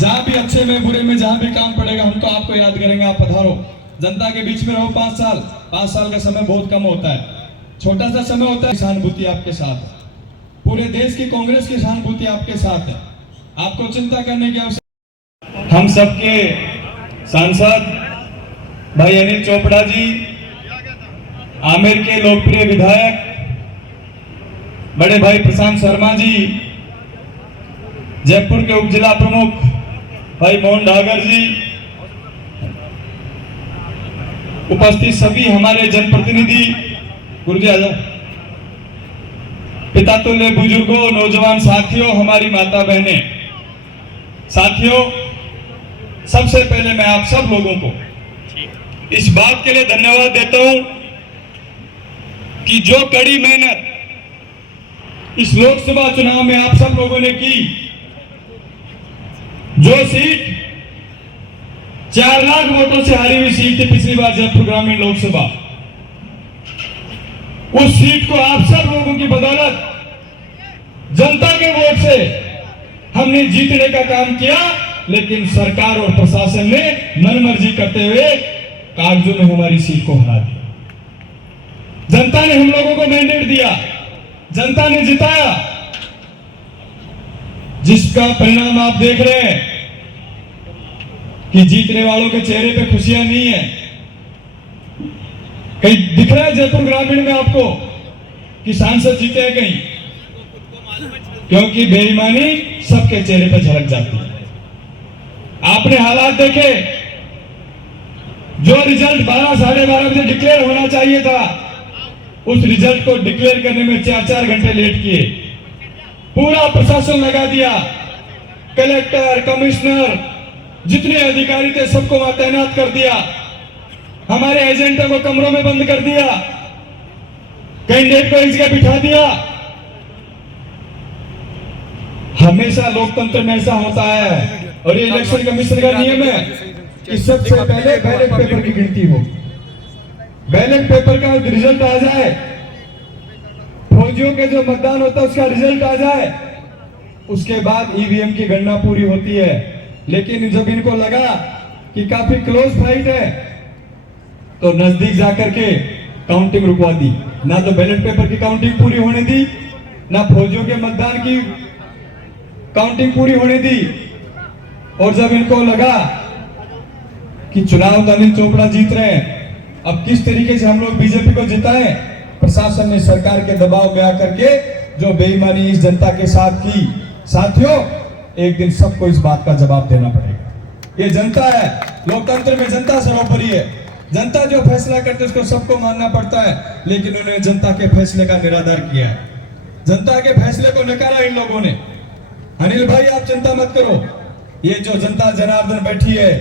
जहां भी अच्छे में बुरे में जहां भी काम पड़ेगा हम तो आपको याद करेंगे। आप पधारो, जनता के बीच में रहो 5 साल। 5 साल का समय बहुत कम होता है, छोटा सा समय होता है। सहानुभूति आपके साथ है, पूरे देश की कांग्रेस की सहानुभूति आपके साथ है। आपको चिंता करने की आवश्यकता। हम सबके सांसद भाई अनिल चोपड़ा जी, आमेर के लोकप्रिय विधायक बड़े भाई प्रशांत शर्मा जी, जयपुर के उप जिला प्रमुख भाई मोहन डागर जी, उपस्थित सभी हमारे जनप्रतिनिधि, गुरुजी आजा, पिता तुल्य बुजुर्गों, नौजवान साथियों, हमारी माता बहनें, साथियों, सबसे पहले मैं आप सब लोगों को इस बात के लिए धन्यवाद देता हूं कि जो कड़ी मेहनत इस लोकसभा चुनाव में आप सब लोगों ने की, जो सीट 4 लाख वोटों से हारी हुई सीट थी पिछली बार जयपुर ग्रामीण लोकसभा, उस सीट को आप सब लोगों की बदौलत जनता के वोट से हमने जीतने का काम किया। लेकिन सरकार और प्रशासन ने मनमर्जी करते हुए कागजों में हमारी सीट को हरा दिया। जनता ने हम लोगों को मैंडेट दिया, जनता ने जिताया, जिसका परिणाम आप देख रहे हैं कि जीतने वालों के चेहरे पे खुशियां नहीं है। कहीं दिख रहा है जयपुर ग्रामीण में आपको कि सांसद जीते हैं कहीं? क्योंकि बेईमानी सबके चेहरे पे झलक जाती है। आपने हालात देखे, जो रिजल्ट 12 साढ़े 12 बजे डिक्लेयर होना चाहिए था, उस रिजल्ट को डिक्लेयर करने में 4-4 घंटे लेट किए। पूरा प्रशासन लगा दिया, कलेक्टर, कमिश्नर, जितने अधिकारी थे सबको वहां तैनात कर दिया, हमारे एजेंटों को कमरों में बंद कर दिया, कैंडिडेट को एक जगह बिठा दिया। हमेशा लोकतंत्र में ऐसा होता है और ये इलेक्शन कमीशन का नियम है कि सबसे पहले बैलेट पेपर की गिनती हो, बैलेट पेपर का रिजल्ट आ जाए, फौजियों के जो मतदान होता है उसका रिजल्ट आ जाए, उसके बाद ईवीएम की गणना पूरी होती है। लेकिन जब इनको लगा कि काफी क्लोज फाइट है तो नजदीक जाकर के काउंटिंग रुकवा दी। ना तो बैलेट पेपर की काउंटिंग पूरी होने दी, ना फौजियों के मतदान की काउंटिंग पूरी होने दी। और जब इनको लगा कि चुनाव तो अनिल चोपड़ा जीत रहे हैं, अब किस तरीके से हम लोग बीजेपी को जिताएं, प्रशासन ने सरकार के दबाव में आकर के जो बेईमानी इस जनता के साथ की, साथियों एक दिन सबको इस बात का जवाब देना पड़ेगा। ये जनता है, लोकतंत्र में जनता सर्वोपरि है। जनता जो फैसला करते उसको सबको मानना पड़ता है, लेकिन उन्होंने जनता के फैसले का निरादर किया है, जनता के फैसले को नकारा इन लोगों ने। अनिल भाई आप चिंता मत करो, ये जो जनता जनार्दन बैठी है,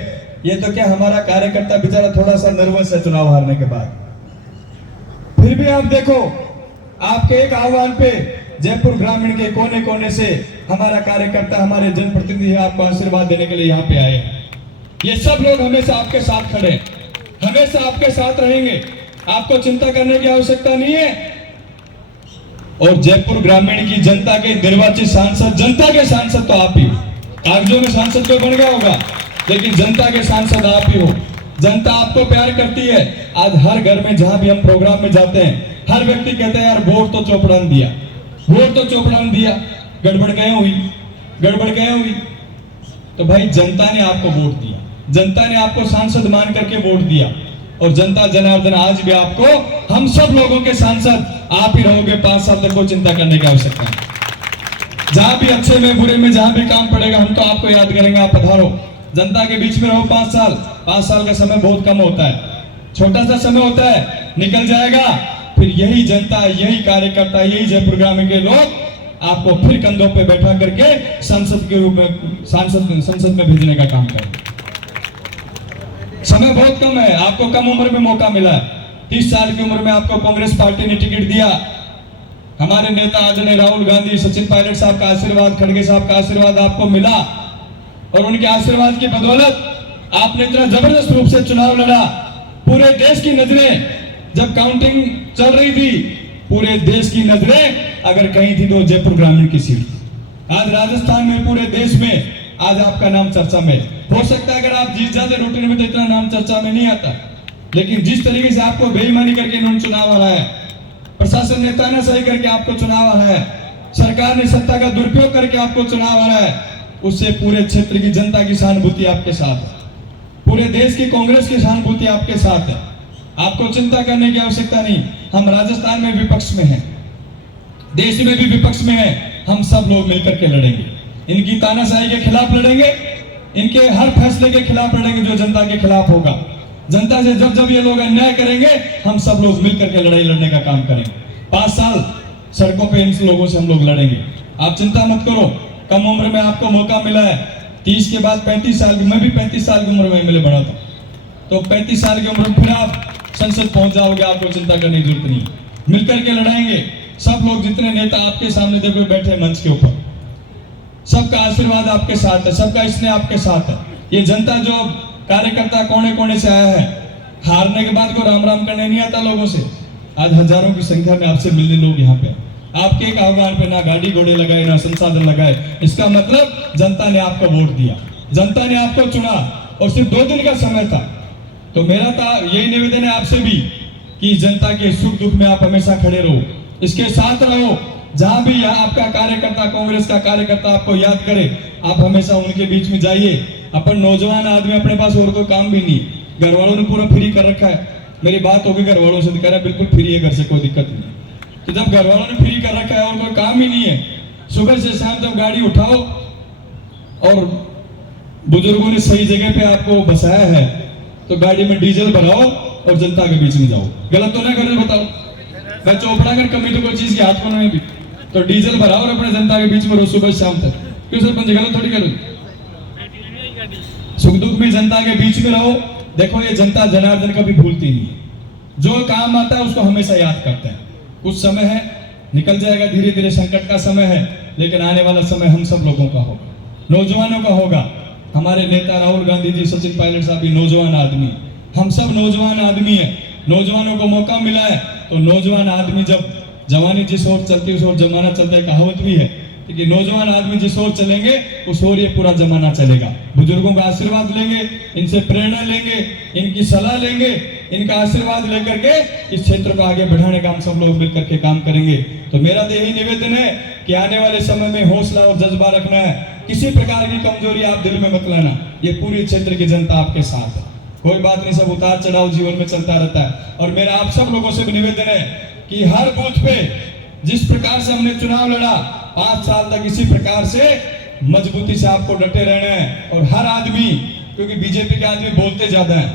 ये तो क्या हमारा कार्यकर्ता बेचारा थोड़ा सा नर्वस है चुनाव हारने के बाद, फिर भी आप देखो आपके एक आह्वान पे जयपुर ग्रामीण के कोने कोने से हमारा कार्यकर्ता, हमारे जनप्रतिनिधि आपको आशीर्वाद देने के लिए यहाँ पे आए हैं। ये सब लोग हमेशा आपके साथ खड़े हैं, हमेशा आपके साथ रहेंगे, आपको चिंता करने की आवश्यकता नहीं है। और जयपुर ग्रामीण की जनता के निर्वाचित सांसद, जनता के सांसद तो आप ही हो। कागजों में सांसद कोई बन गया होगा, लेकिन जनता के सांसद आप ही हो। जनता आपको प्यार करती है। आज हर घर में जहां भी हम प्रोग्राम में जाते हैं, हर व्यक्ति कहते हैं यार वोट तो चोपड़ा ने दिया, वोट तो चोपड़ा ने दिया, गड़बड़ कहीं हुई, गड़बड़ कहीं हुई। तो भाई जनता ने आपको वोट दिया, जनता ने आपको सांसद मान करके वोट दिया, और जनता जनार्दन आज भी आपको, हम सब लोगों के सांसद आप ही रहोगे 5 साल तक, को चिंता करने की आवश्यकता है। जहां भी अच्छे में बुरे में जहां भी काम पड़ेगा हम तो आपको याद करेंगे। आप पधारो, जनता के बीच में रहो 5 साल। 5 साल का समय बहुत कम होता है, छोटा सा समय होता है, निकल जाएगा। फिर यही जनता, यही कार्यकर्ता, यही जयपुर ग्रामीण के लोग आपको फिर कंधों पे बैठा करके सांसद के रूप में संसद में भेजने का काम करेंगे। समय बहुत कम है, आपको कम उम्र में मौका मिला है। 30 साल की उम्र में आपको कांग्रेस पार्टी ने टिकट दिया। हमारे नेता आदरणीय राहुल गांधी, सचिन पायलट साहब का आशीर्वाद, खड़गे साहब का आशीर्वाद आपको मिला, और उनके आशीर्वाद की बदौलत आपने इतना जबरदस्त रूप से चुनाव लड़ा। पूरे देश की नजरें, जब काउंटिंग चल रही थी, पूरे देश की नजरें अगर कहीं थी तो जयपुर ग्रामीण की सीट। आज राजस्थान में, पूरे देश में आज आपका नाम चर्चा में। हो सकता है अगर आप जीत जाते रूटीन में तो इतना नाम चर्चा में नहीं आता, लेकिन जिस तरीके से आपको बेईमानी करके इन्होंने चुनाव हराया, प्रशासन ने तानाशाही करके आपको चुनाव हराया, सरकार ने सत्ता का दुरुपयोग करके आपको चुनाव हराया, उससे पूरे क्षेत्र की जनता की सहानुभूति आपके साथ है, पूरे देश की कांग्रेस की सहानुभूति आपके साथ है। आपको चिंता करने की आवश्यकता नहीं। हम राजस्थान में विपक्ष में हैं, देश में भी विपक्ष में हैं, हम सब लोग मिलकर के लड़ेंगे, इनकी तानाशाही के खिलाफ लड़ेंगे, इनके हर फैसले के खिलाफ लड़ेंगे जो जनता के खिलाफ होगा। जनता से जब जब ये लोग अन्याय करेंगे, हम सब लोग मिलकर के लड़ाई लड़ने का काम करेंगे। 5 साल सड़कों पे इन लोगों से हम लोग लड़ेंगे। आप चिंता मत करो, कम उम्र में आपको मौका मिला है। 30 के बाद 35 साल की, मैं भी 35 साल की उम्र में एमएलए बना था, तो 35 साल की उम्र में फिर आप संसद पहुंच जाओगे, आपको चिंता करने की जरूरत नहीं। मिलकर के लड़ाएंगे सब लोग, जितने नेता आपके सामने देखो बैठे मंच के ऊपर, सबका आशीर्वाद आपके साथ है, सबका स्नेह आपके साथ है। ये जनता जो कार्यकर्ता कोने कोने से आया है, हारने के बाद को राम राम करने नहीं आता लोगों से। आज हजारों की संख्या में आपसे मिलने लोग यहाँ पे, आपके एक आह्वान पे ना गाड़ी घोड़े लगाए ना संसाधन लगाए। इसका मतलब जनता ने आपको वोट दिया, जनता ने आपको चुना, और सिर्फ 2 दिन का समय था। तो मेरा यही निवेदन है आपसे भी कि जनता के सुख दुख में आप हमेशा खड़े रहो, इसके साथ रहो। जहां भी यहाँ आपका कार्यकर्ता, कांग्रेस का कार्यकर्ता आपको याद करे, आप हमेशा उनके बीच में जाइए। अपन नौजवान आदमी, अपने पास और कोई काम भी नहीं, घर वालों ने पूरा फ्री कर रखा है। मेरी बात होगी घर वालों से, कह रहा है बिल्कुल फ्री है, घर से कोई दिक्कत नहीं। तो जब घर वालों ने फ्री कर रखा है और कोई काम ही नहीं है, सुबह से शाम तक गाड़ी उठाओ, और बुजुर्गों ने सही जगह पे आपको बसाया है, तो गाड़ी में डीजल भराओ और जनता के बीच में जाओ। गलत तो नहीं कर रहे, बताओ। मैं चौपड़ा कर कमी तो कोई चीज की हाथ को नहीं भी, तो डीजल भराओ और अपने जनता के बीच में रहो सुबह शाम तक। क्यों सरपंच, गलत थोड़ी करो। सुख दुख में जनता के बीच में रहो। देखो ये जनता जनार्दन कभी भूलती नहीं है, जो काम आता है उसको हमेशा याद करता है। कुछ समय है, निकल जाएगा, धीरे धीरे संकट का समय है, लेकिन आने वाला समय हम सब लोगों का होगा, नौजवानों का होगा। हमारे नेता राहुल गांधी जी, सचिन पायलट साहब भी नौजवान आदमी, हम सब नौजवान आदमी है। नौजवानों को मौका मिला है, तो नौजवान आदमी जब जवानी जिस ओर चलती है उस ओर जमाना चलता है, कहावत भी है कि नौजवान आदमी जिस ओर चलेंगे उस ओर ये पूरा जमाना चलेगा। बुजुर्गों का आशीर्वाद लेंगे, इनसे प्रेरणा लेंगे, इनकी सलाह लेंगे, इनका आशीर्वाद लेकर के इस क्षेत्र को आगे बढ़ाने का हम सब लोग मिलकर के काम करेंगे। तो मेरा तो यही निवेदन है कि आने वाले समय में हौसला और जज्बा रखना है, किसी प्रकार की कमजोरी आप दिल में मत लाना। ये पूरी क्षेत्र की जनता आपके साथ है, कोई बात नहीं, सब उतार चढ़ाव जीवन में चलता रहता है। और मेरा आप सब लोगों से भी निवेदन है कि हर बूथ पे जिस प्रकार से हमने चुनाव लड़ा, 5 साल तक इसी प्रकार से मजबूती से आपको डटे रहना है। और हर आदमी, क्योंकि बीजेपी के आदमी बोलते ज्यादा हैं,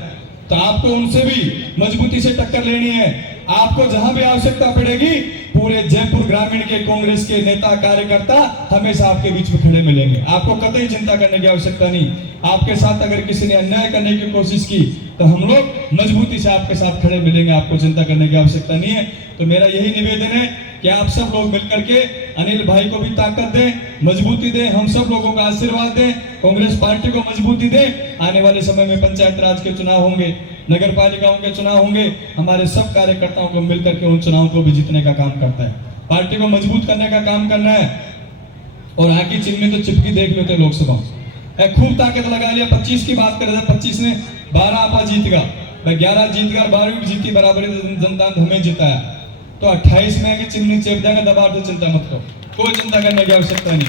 तो आपको उनसे भी मजबूती से टक्कर लेनी है। आपको जहां भी आवश्यकता पड़ेगी, पूरे जयपुर ग्रामीण के कांग्रेस के नेता कार्यकर्ता हमेशा आपके बीच में खड़े मिलेंगे। आपको कतई चिंता करने की आवश्यकता नहीं। आपके साथ अगर किसी ने अन्याय करने की कोशिश की तो हम लोग मजबूती से आपके साथ खड़े मिलेंगे, आपको चिंता करने की आवश्यकता नहीं है। तो मेरा यही निवेदन है कि आप सब लोग मिलकर के अनिल भाई को भी ताकत दें, मजबूती दें, हम सब लोगों का आशीर्वाद दें, कांग्रेस पार्टी को मजबूती दें। आने वाले समय में पंचायत राज के चुनाव होंगे, नगर पालिकाओं के चुनाव होंगे, हमारे सब कार्यकर्ताओं को मिलकर के उन चुनाव को भी जीतने का काम करता है, पार्टी को मजबूत करने का काम करना है। और आगे चिमनी तो चिपकी देख लेते लोकसभा, खूब ताकत लगा लिया। 25 की बात कर रहे थे, 25 ने 12 आपा जीत गया, 11 जीत गया, 12वीं भी जीती, बराबरी जनता ने हमें जिताया। तो 28 में आगे चिमनी चेप जाएगा, दबा तो चिंता मत करो, कोई चिंता करने की आवश्यकता नहीं।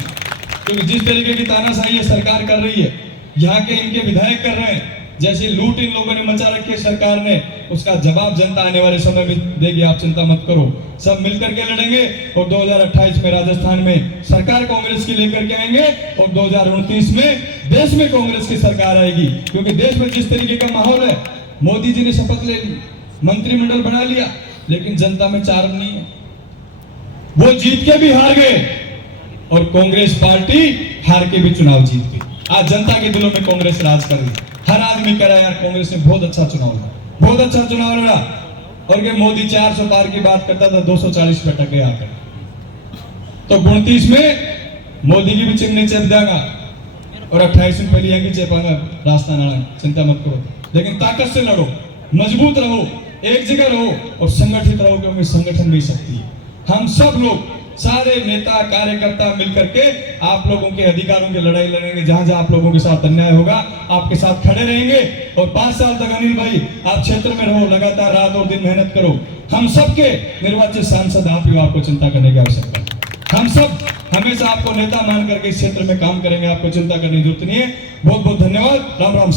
क्योंकि जिस तरीके की तानाशाही सरकार कर रही है, यहाँ के इनके विधायक कर रहे हैं, जैसी लूट इन लोगों ने मचा रखी है सरकार ने, उसका जवाब जनता आने वाले समय में देगी। आप चिंता मत करो, सब मिलकर के लड़ेंगे। और 2028 में राजस्थान में सरकार कांग्रेस की लेकर के आएंगे, और 2029 में देश में कांग्रेस की सरकार आएगी। क्योंकि देश में जिस तरीके का माहौल है, मोदी जी ने शपथ ले ली, मंत्रिमंडल बना लिया, लेकिन जनता में चार्म नहीं है। वो जीत के भी हार गए, और कांग्रेस पार्टी हार के भी चुनाव जीत गई। आज जनता के दिलों में कांग्रेस राज कर रही है। हर आदमी कह रहा है यार कांग्रेस ने बहुत अच्छा चुनाव लड़ा, बहुत अच्छा चुनाव लड़ा। और ये मोदी 400 पार की बात करता था, 240 पे टक गया आकर। तो 29 में मोदी की भी चिमनी चेप जाएगा, और 28 में पहले यहाँ की चेपांगा रास्ता नाला, चिंता मत करो। लेकिन ताकत से लड़ो, मजबूत रहो, एक जगह रहो और संगठित रहो, क्योंकि संगठन में शक्ति है। हम सब लोग सारे नेता कार्यकर्ता मिलकर के आप लोगों के अधिकारों की लड़ाई लड़ेंगे। जहां जहां आप लोगों के साथ अन्याय होगा आपके साथ खड़े रहेंगे। और 5 साल तक अनिल भाई आप क्षेत्र में रहो, लगातार रात और दिन मेहनत करो। हम सबके निर्वाचित सांसद आप ही, आपको चिंता करने की आवश्यकता है। हम सब हमेशा आपको नेता मान करके इस क्षेत्र में काम करेंगे, आपको चिंता करने की जरूरत नहीं है। बहुत बहुत धन्यवाद। राम राम।